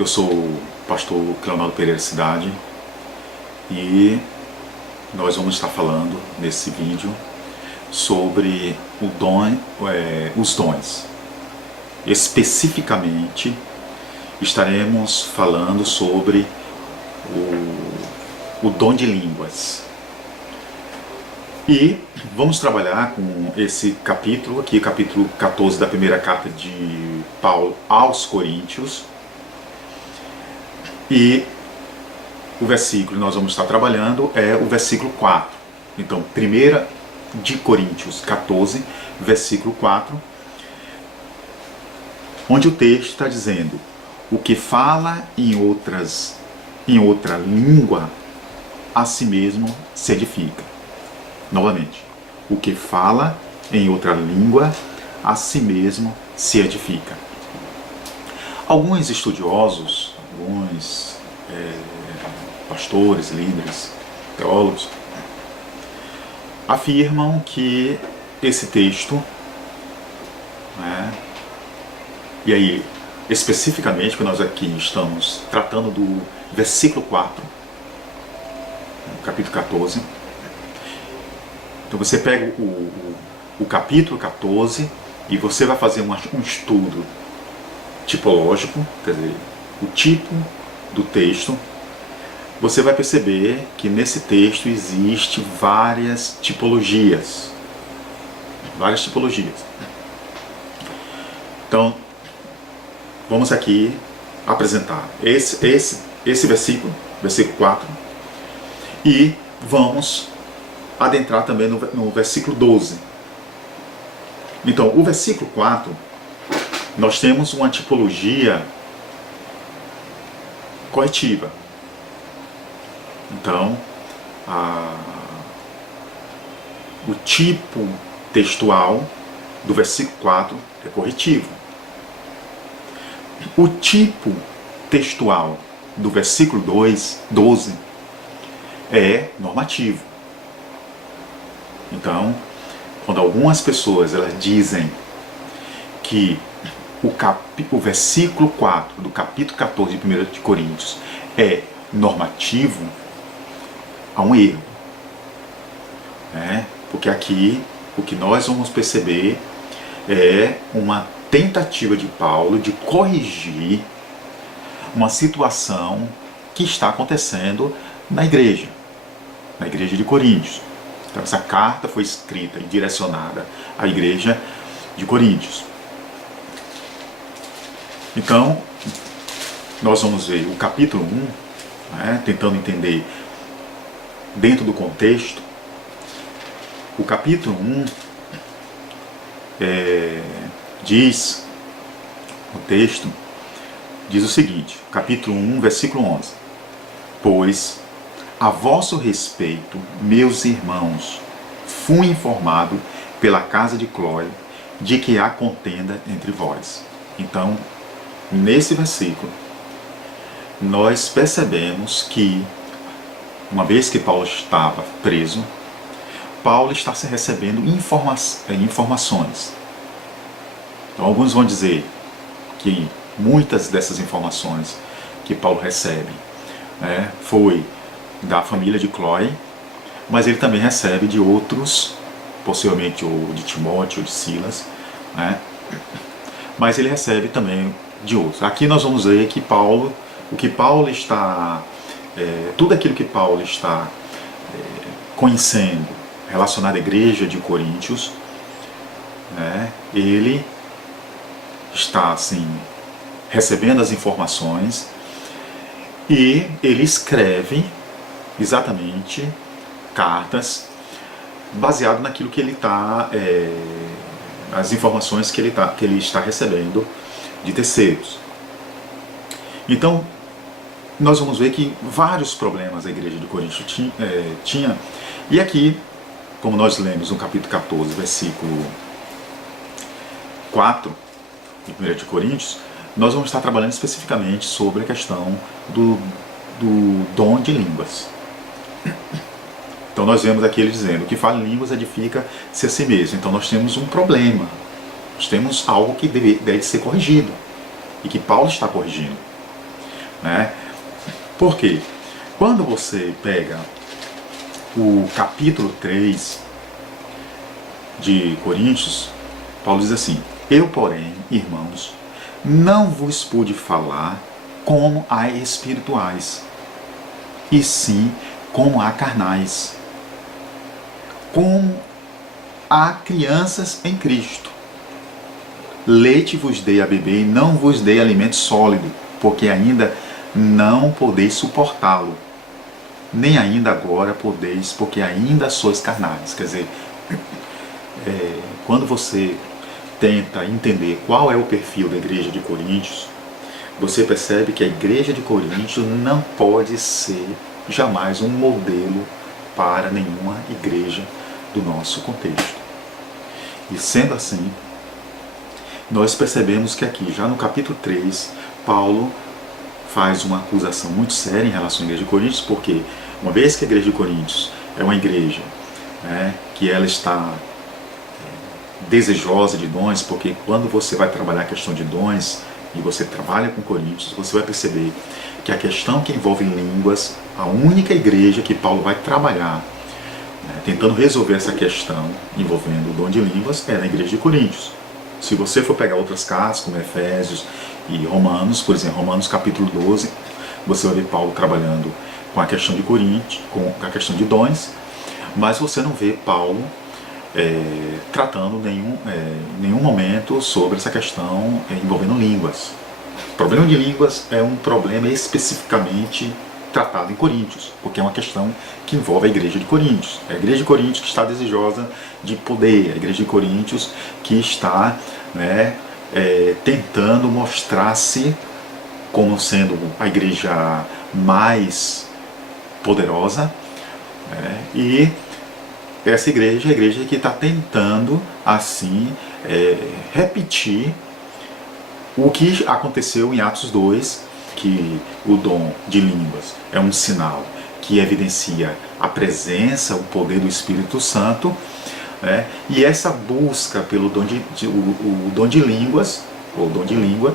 Eu sou o pastor Cleonardo Pereira Cidade e nós vamos estar falando nesse vídeo sobre os dons. Especificamente estaremos falando sobre o dom de línguas. E vamos trabalhar com esse capítulo aqui, capítulo 14 da primeira carta de Paulo aos Coríntios. E o versículo que nós vamos estar trabalhando é o versículo 4. Então, 1 de Coríntios 14, versículo 4, onde o texto está dizendo: o que fala em outra língua, a si mesmo se edifica. Novamente, o que fala em outra língua, a si mesmo se edifica. Alguns estudiosos, alguns pastores, líderes, teólogos, afirmam que esse texto, e aí especificamente, que nós aqui estamos tratando do versículo 4, capítulo 14. Então você pega o capítulo 14 e você vai fazer um estudo tipológico, quer dizer, o tipo do texto. Você vai perceber que nesse texto existe várias tipologias. Então, vamos aqui apresentar esse versículo 4, e vamos adentrar também no versículo 12. Então, o versículo 4, nós temos uma tipologia corretiva. Então, o tipo textual do versículo 4 é corretivo. O tipo textual do versículo 12 é normativo. Então, quando algumas pessoas elas dizem que o versículo 4 do capítulo 14 de 1 de Coríntios é normativo, há um erro. Porque aqui o que nós vamos perceber é uma tentativa de Paulo de corrigir uma situação que está acontecendo na igreja de Coríntios. Então essa carta foi escrita e direcionada à igreja de Coríntios. Então, nós vamos ver o capítulo 1, tentando entender dentro do contexto. O capítulo 1 diz, o texto diz o seguinte, capítulo 1, versículo 11: pois a vosso respeito, meus irmãos, fui informado pela casa de Cloé de que há contenda entre vós. Então, nesse versículo, nós percebemos que, uma vez que Paulo estava preso, Paulo está recebendo informações. Então, alguns vão dizer que muitas dessas informações que Paulo recebe foi da família de Cloé, mas ele também recebe de outros, possivelmente de Timóteo, de Silas, mas ele recebe também de outros. Aqui nós vamos ver que tudo aquilo que Paulo está conhecendo relacionado à igreja de Coríntios, ele está assim recebendo as informações e ele escreve exatamente cartas baseado naquilo que ele está, as informações que ele está recebendo de terceiros. Então, nós vamos ver que vários problemas a igreja de Corinto tinha, e aqui, como nós lemos no capítulo 14, versículo 4, de 1 de Coríntios, nós vamos estar trabalhando especificamente sobre a questão do dom de línguas. Então nós vemos aqui ele dizendo: o que fala em línguas edifica-se a si mesmo. Então nós temos um problema, nós temos algo que deve ser corrigido, e que Paulo está corrigindo. né? Por quê? Quando você pega o capítulo 3 de Coríntios, Paulo diz assim: eu, porém, irmãos, não vos pude falar como a espirituais, e sim como a carnais, como a crianças em Cristo. Leite vos dei a beber e não vos dei alimento sólido, porque ainda não podeis suportá-lo, nem ainda agora podeis, porque ainda sois carnais. Quer dizer, quando você tenta entender qual é o perfil da igreja de Coríntios, você percebe que a igreja de Coríntios não pode ser jamais um modelo para nenhuma igreja do nosso contexto. E sendo assim, nós percebemos que aqui, já no capítulo 3, Paulo faz uma acusação muito séria em relação à igreja de Coríntios, porque uma vez que a igreja de Coríntios é uma igreja, né, que ela está desejosa de dons, porque quando você vai trabalhar a questão de dons e você trabalha com Coríntios, você vai perceber que a questão que envolve línguas, a única igreja que Paulo vai trabalhar, né, tentando resolver essa questão envolvendo o dom de línguas, é na igreja de Coríntios. Se você for pegar outras cartas, como Efésios e Romanos, por exemplo, Romanos capítulo 12, você vai ver Paulo trabalhando com a questão de Coríntios, com a questão de dons, mas você não vê Paulo tratando em nenhum momento sobre essa questão envolvendo línguas. O problema de línguas é um problema especificamente tratado em Coríntios, porque é uma questão que envolve a igreja de Coríntios. É a igreja de Coríntios que está desejosa de poder, a igreja de Coríntios que está, né, tentando mostrar-se como sendo a igreja mais poderosa, né, e essa igreja é a igreja que está tentando, assim, repetir o que aconteceu em Atos 2, que o dom de línguas é um sinal que evidencia a presença, o poder do Espírito Santo, né? E essa busca pelo dom o dom de línguas, ou dom de língua,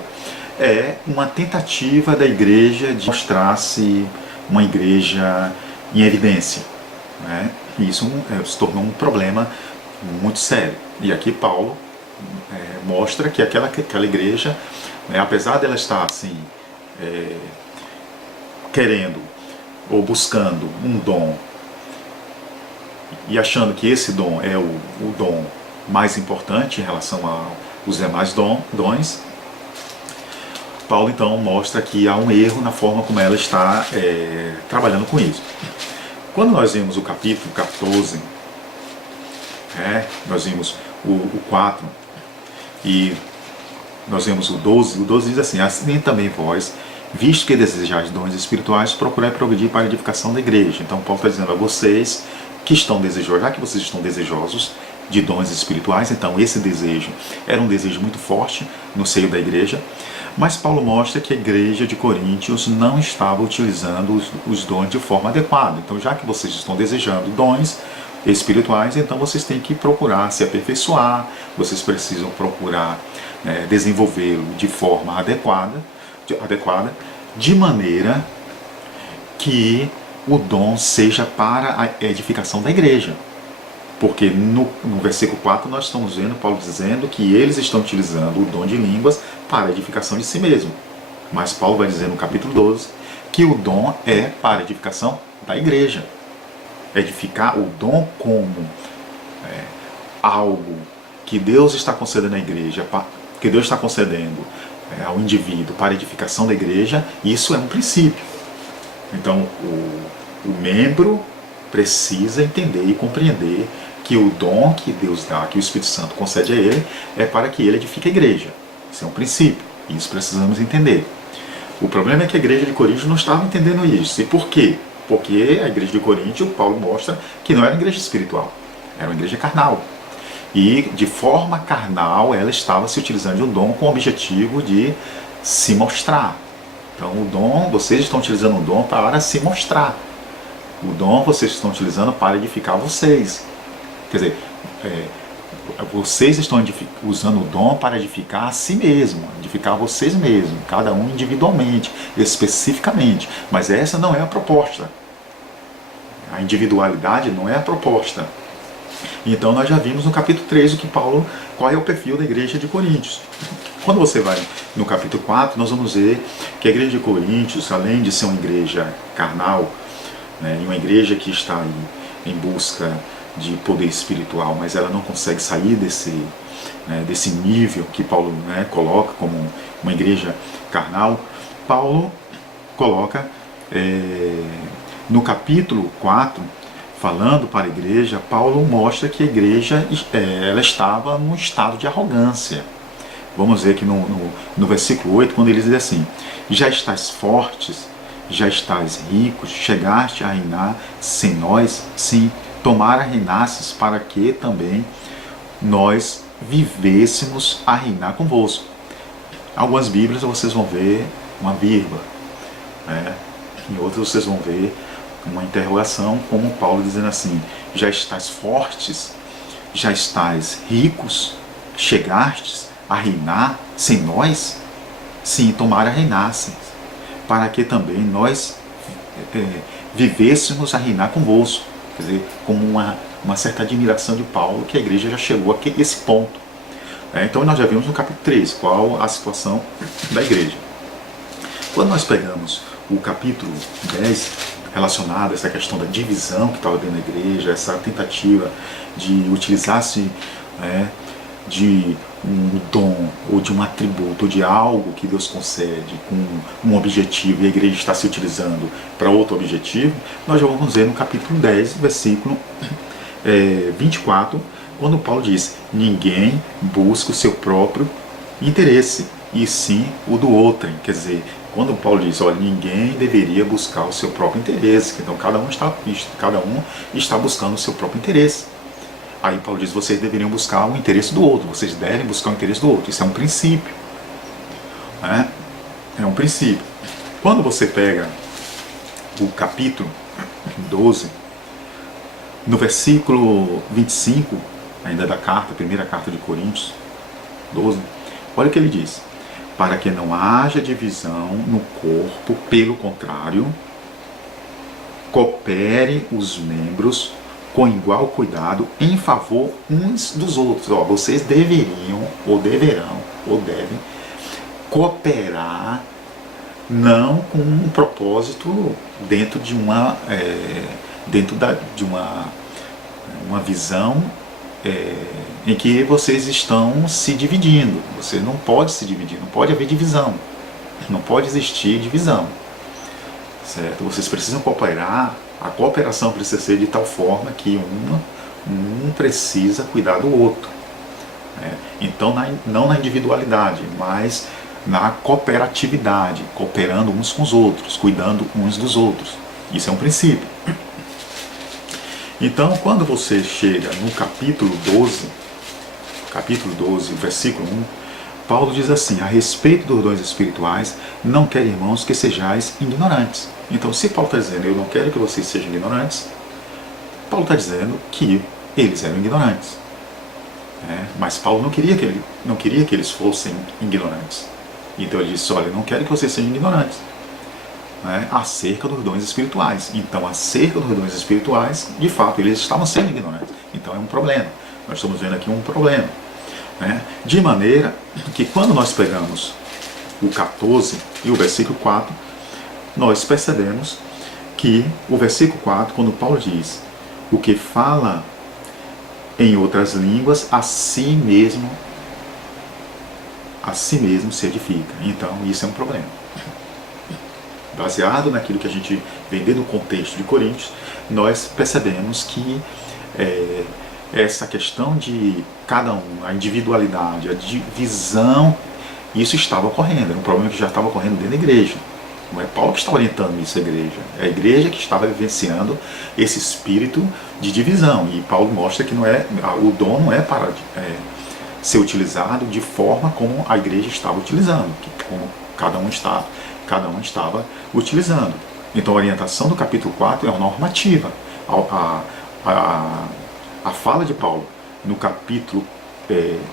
é uma tentativa da igreja de mostrar-se uma igreja em evidência, né? E isso se tornou um problema muito sério. E aqui Paulo mostra que aquela igreja, né, apesar dela estar assim, querendo ou buscando um dom e achando que esse dom é o dom mais importante em relação aos demais dons, Paulo então mostra que há um erro na forma como ela está trabalhando com isso. Quando nós vimos o capítulo 14, nós vimos o 4 e nós vemos o 12 diz assim: assim também vós, visto que desejais dons espirituais, procurai progredir para a edificação da igreja. Então Paulo está dizendo a vocês que estão desejosos, já que vocês estão desejosos de dons espirituais, então esse desejo era um desejo muito forte no seio da igreja, mas Paulo mostra que a igreja de Coríntios não estava utilizando os dons de forma adequada. Então, já que vocês estão desejando dons espirituais, então vocês têm que procurar se aperfeiçoar, vocês precisam procurar desenvolvê-lo de forma adequada, de maneira que o dom seja para a edificação da igreja. Porque no versículo 4 nós estamos vendo Paulo dizendo que eles estão utilizando o dom de línguas para a edificação de si mesmo. Mas Paulo vai dizer no capítulo 12 que o dom é para a edificação da igreja. Edificar o dom como algo que Deus está concedendo à igreja, que Deus está concedendo ao indivíduo para a edificação da igreja, isso é um princípio. Então o membro precisa entender e compreender que o dom que Deus dá, que o Espírito Santo concede a ele, é para que ele edifique a igreja. Isso é um princípio, e isso precisamos entender. O problema é que a igreja de Corinto não estava entendendo isso. E por quê? Porque a igreja de Corinto, Paulo mostra que não era uma igreja espiritual, era uma igreja carnal. E de forma carnal ela estava se utilizando de um dom com o objetivo de se mostrar. Então o dom, vocês estão utilizando o dom para se mostrar. O dom vocês estão utilizando para edificar vocês. Quer dizer, Vocês estão usando o dom para edificar a si mesmo, edificar vocês mesmos, cada um individualmente, especificamente. Mas essa não é a proposta. A individualidade não é a proposta. Então nós já vimos no capítulo 3 o que Paulo, qual é o perfil da igreja de Coríntios. Quando você vai no capítulo 4, nós vamos ver que a igreja de Coríntios, além de ser uma igreja carnal, né, uma igreja que está aí em busca de poder espiritual, mas ela não consegue sair desse nível que Paulo, né, coloca como uma igreja carnal. Paulo coloca no capítulo 4, falando para a igreja, Paulo mostra que a igreja ela estava num estado de arrogância. Vamos ver aqui no versículo 8, quando ele diz assim: já estáis fortes, já estáis ricos, chegaste a reinar sem nós, sim, tomara reinasses para que também nós vivêssemos a reinar convosco. Algumas Bíblias vocês vão ver uma vírgula, né? Em outras vocês vão ver uma interrogação, como Paulo dizendo assim: já estáis fortes, já estáis ricos, chegastes a reinar sem nós? Sim, tomara reinassem, para que também nós vivêssemos a reinar convosco. Quer dizer, como uma certa admiração de Paulo, que a igreja já chegou a esse ponto. Então nós já vimos no capítulo 3 qual a situação da igreja. Quando nós pegamos o capítulo 10, relacionado a essa questão da divisão que estava dentro da igreja, essa tentativa de utilizar-se de um dom ou de um atributo ou de algo que Deus concede com um objetivo e a igreja está se utilizando para outro objetivo, nós já vamos ver no capítulo 10, versículo 24, quando Paulo diz: ninguém busca o seu próprio interesse, e sim o do outro. Quer dizer, quando Paulo diz, olha, ninguém deveria buscar o seu próprio interesse, então cada um está buscando o seu próprio interesse. Aí Paulo diz, vocês deveriam buscar o interesse do outro, vocês devem buscar o interesse do outro. Isso é um princípio. É um princípio. Quando você pega o capítulo 12, no versículo 25, ainda da carta, primeira carta de Coríntios 12, olha o que ele diz: para que não haja divisão no corpo, pelo contrário, coopere os membros com igual cuidado em favor uns dos outros. Vocês deveriam, ou deverão, ou devem cooperar, não com um propósito dentro de uma visão em que vocês estão se dividindo. Você não pode se dividir, não pode haver divisão, não pode existir divisão, certo? Vocês precisam cooperar. A cooperação precisa ser de tal forma que um precisa cuidar do outro. Então, não na individualidade, mas na cooperatividade, cooperando uns com os outros, cuidando uns dos outros. Isso é um princípio. Então, quando você chega no capítulo 12, versículo 1, Paulo diz assim: a respeito dos dons espirituais, não quero, irmãos, que sejais ignorantes. Então, se Paulo está dizendo, eu não quero que vocês sejam ignorantes, Paulo está dizendo que eles eram ignorantes. Mas Paulo não queria que eles fossem ignorantes. Então ele disse, olha, eu não quero que vocês sejam ignorantes acerca dos dons espirituais. Então, acerca dos dons espirituais, de fato, eles estavam sendo ignorantes. Então é um problema. Nós estamos vendo aqui um problema. De maneira que quando nós pegamos o 14 e o versículo 4, nós percebemos que o versículo 4, quando Paulo diz: o que fala em outras línguas, a si mesmo se edifica. Então isso é um problema. Baseado naquilo que a gente vê dentro do contexto de Coríntios, nós percebemos que essa questão de cada um, a individualidade, a divisão, isso estava ocorrendo. Era um problema que já estava ocorrendo dentro da igreja. Não é Paulo que está orientando isso à igreja. É a igreja que estava vivenciando esse espírito de divisão. E Paulo mostra que o dom não é para ser utilizado de forma como a igreja estava utilizando, como cada um estava utilizando. Então a orientação do capítulo 4 é uma normativa. A fala de Paulo no capítulo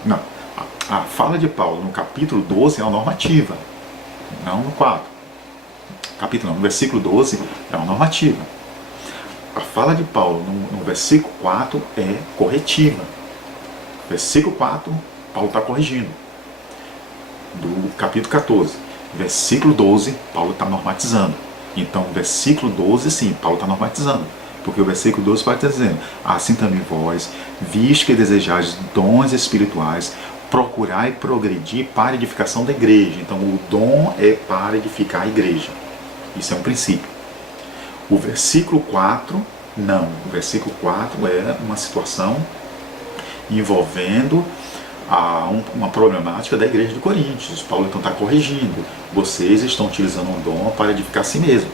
não, a fala de Paulo no capítulo 12 é uma normativa, não no 4. No versículo 12 é uma normativa. A fala de Paulo no versículo 4 é corretiva. Versículo 4, Paulo está corrigindo. Do capítulo 14. Versículo 12, Paulo está normatizando. Então, versículo 12, sim, Paulo está normatizando. Porque o versículo 12 vai estar dizendo: assim também vós, visto que desejais dons espirituais, procurai progredir para a edificação da igreja. Então, o dom é para edificar a igreja. Isso é um princípio. O versículo 4, não. O versículo 4 é uma situação envolvendo uma problemática da igreja de Coríntios. Paulo então está corrigindo. Vocês estão utilizando um dom para edificar a si mesmo.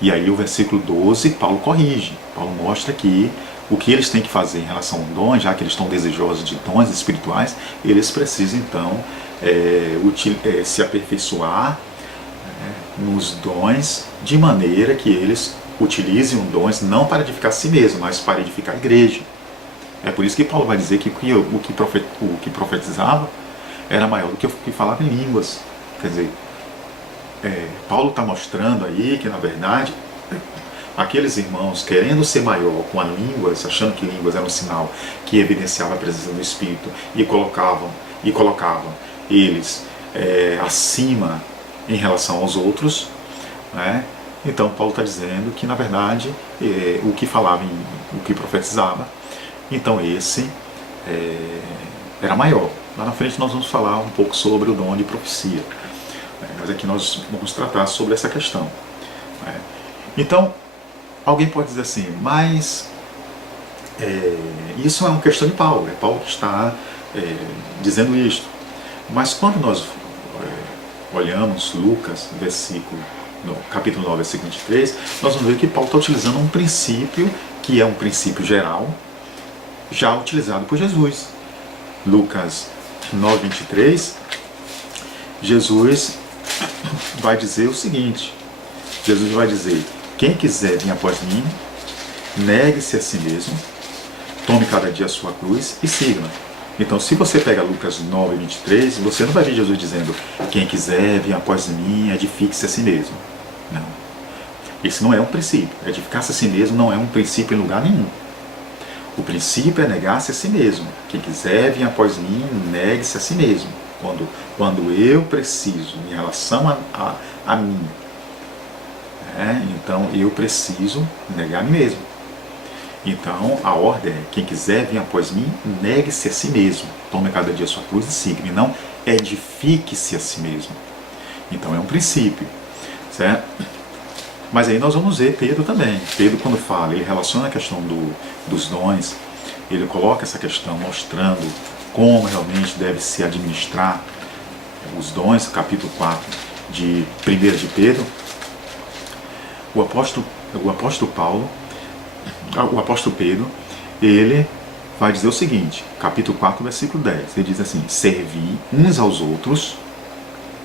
E aí o versículo 12, Paulo corrige. Paulo mostra que o que eles têm que fazer em relação ao dom, já que eles estão desejosos de dons espirituais, eles precisam então se aperfeiçoar nos dons, de maneira que eles utilizem os dons não para edificar a si mesmo, mas para edificar a igreja. É por isso que Paulo vai dizer que o que profetizava era maior do que o que falava em línguas. Quer dizer, Paulo está mostrando aí que, na verdade, aqueles irmãos, querendo ser maior com as línguas, achando que línguas era um sinal que evidenciava a presença do Espírito, e colocavam eles acima em relação aos outros, Então Paulo está dizendo que, na verdade, o que falava, o que profetizava, então esse era maior. Lá na frente nós vamos falar um pouco sobre o dom de profecia, mas aqui nós vamos tratar sobre essa questão. Então, alguém pode dizer assim, mas isso é uma questão de Paulo, é Paulo que está dizendo isto. Mas quando nós olhamos Lucas, no capítulo 9, versículo 23, nós vamos ver que Paulo está utilizando um princípio que é um princípio geral, já utilizado por Jesus. Lucas 9, 23, Jesus vai dizer o seguinte: Jesus vai dizer: quem quiser vir após mim, negue-se a si mesmo, tome cada dia a sua cruz e siga-me. Então, se você pega Lucas 9, 23, você não vai ver Jesus dizendo: quem quiser vir após mim, edifique-se a si mesmo. Não. Esse não é um princípio. Edificar-se a si mesmo não é um princípio em lugar nenhum. O princípio é negar-se a si mesmo. Quem quiser vir após mim, negue-se a si mesmo. Quando eu preciso, em relação a mim, então eu preciso negar a mim mesmo. Então a ordem é: quem quiser vir após mim, negue-se a si mesmo. Tome cada dia a sua cruz e siga-me. Não edifique-se a si mesmo. Então é um princípio, certo? Mas aí nós vamos ver Pedro também. Pedro, quando fala, ele relaciona a questão dos dons, ele coloca essa questão mostrando como realmente deve se administrar os dons, capítulo 4 de 1 de Pedro. O apóstolo Pedro, ele vai dizer o seguinte, capítulo 4, versículo 10, ele diz assim: servi uns aos outros,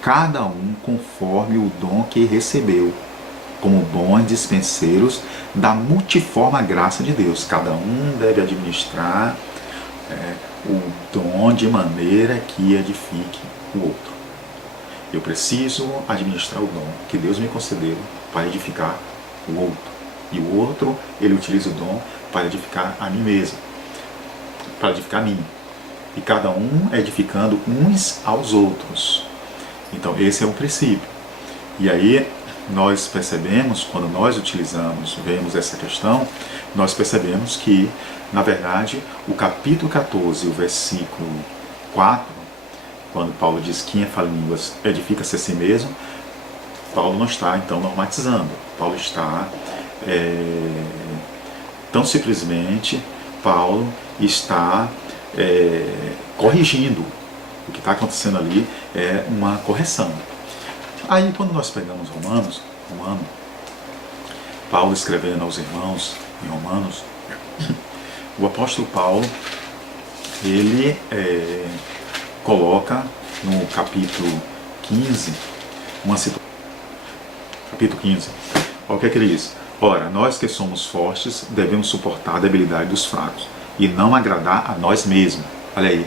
cada um conforme o dom que recebeu, como bons dispenseiros da multiforme graça de Deus. Cada um deve administrar o dom de maneira que edifique o outro. Eu preciso administrar o dom que Deus me concedeu para edificar o outro. E o outro, ele utiliza o dom para edificar a mim mesmo, para edificar a mim. E cada um edificando uns aos outros. Então esse é o princípio. E aí nós percebemos, quando nós vemos essa questão, nós percebemos que, na verdade, o capítulo 14, o versículo 4, quando Paulo diz: quem fala em línguas edifica-se a si mesmo, Paulo não está então normatizando. Paulo está tão simplesmente, Paulo está corrigindo. O que está acontecendo ali é uma correção. Aí, quando nós pegamos Romanos, Paulo escrevendo aos irmãos em Romanos, o apóstolo Paulo, ele coloca no capítulo 15, uma situação. Capítulo 15, olha o que é que ele diz: ora, nós que somos fortes devemos suportar a debilidade dos fracos, e não agradar a nós mesmos. Olha aí.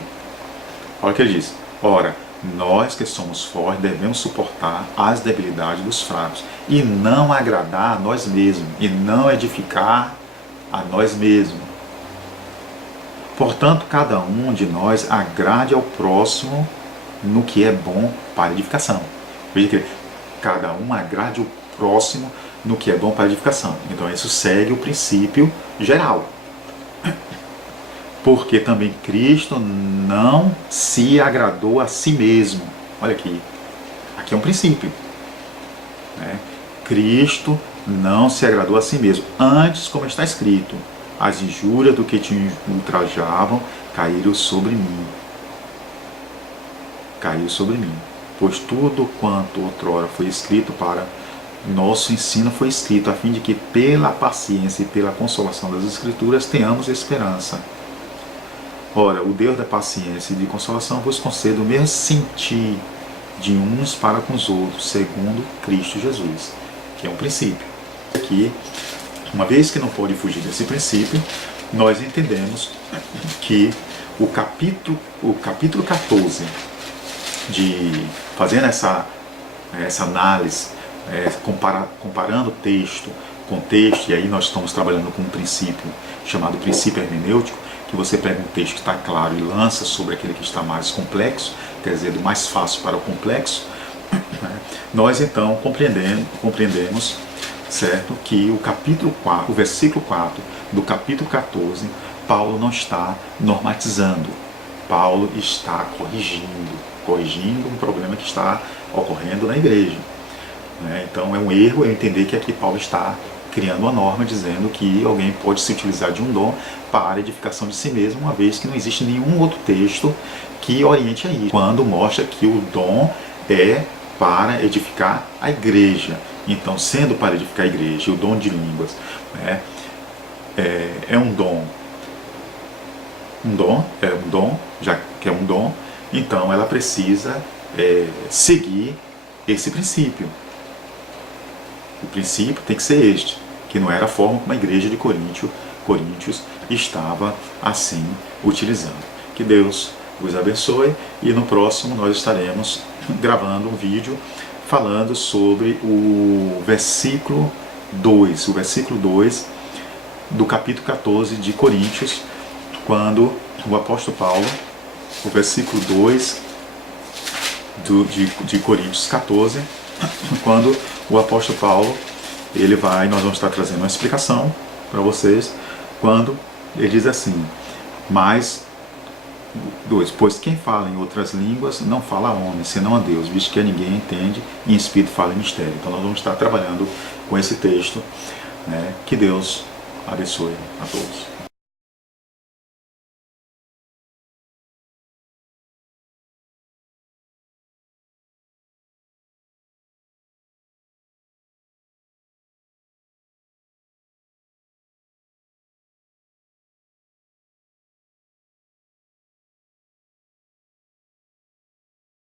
Olha o que ele diz. Ora, nós que somos fortes devemos suportar as debilidades dos fracos e não agradar a nós mesmos e não edificar a nós mesmos. Portanto, cada um de nós agrade ao próximo no que é bom para edificação. Veja que cada um agrade o próximo no que é bom para edificação. Então isso segue o princípio geral. Porque também Cristo não se agradou a si mesmo. Olha aqui. Aqui é um princípio. Né? Cristo não se agradou a si mesmo. Antes, como está escrito, as injúrias do que te ultrajavam caíram sobre mim. Caiu sobre mim. Pois tudo quanto outrora foi escrito para nosso ensino foi escrito, a fim de que pela paciência e pela consolação das Escrituras tenhamos esperança. Ora, o Deus da paciência e de consolação vos conceda o mesmo sentir de uns para com os outros, segundo Cristo Jesus, que é um princípio. Aqui, uma vez que não pode fugir desse princípio, nós entendemos que o capítulo 14, fazendo essa análise, comparando texto com texto, e aí nós estamos trabalhando com um princípio chamado princípio hermenêutico, que você pega um texto que está claro e lança sobre aquele que está mais complexo, quer dizer, do mais fácil para o complexo. Nós então compreendemos, certo, que o capítulo 4, o versículo 4 do capítulo 14, Paulo não está normatizando, Paulo está corrigindo um problema que está ocorrendo na igreja. Então é um erro eu entender que aqui Paulo está criando uma norma dizendo que alguém pode se utilizar de um dom para a edificação de si mesmo, uma vez que não existe nenhum outro texto que oriente a isso, quando mostra que o dom é para edificar a igreja. Então, sendo para edificar a igreja, o dom de línguas é um dom, já que é um dom, então ela precisa seguir esse princípio. O princípio tem que ser este, que não era a forma como a igreja de Coríntios estava assim utilizando. Que Deus os abençoe, e no próximo nós estaremos gravando um vídeo falando sobre o versículo 2, do capítulo 14 de Coríntios, quando o apóstolo Paulo, o versículo 2 de Coríntios 14, quando o apóstolo Paulo, nós vamos estar trazendo uma explicação para vocês, quando ele diz assim, pois quem fala em outras línguas não fala a homem, senão a Deus, visto que a ninguém entende, e em espírito fala em mistério. Então nós vamos estar trabalhando com esse texto, que Deus abençoe a todos.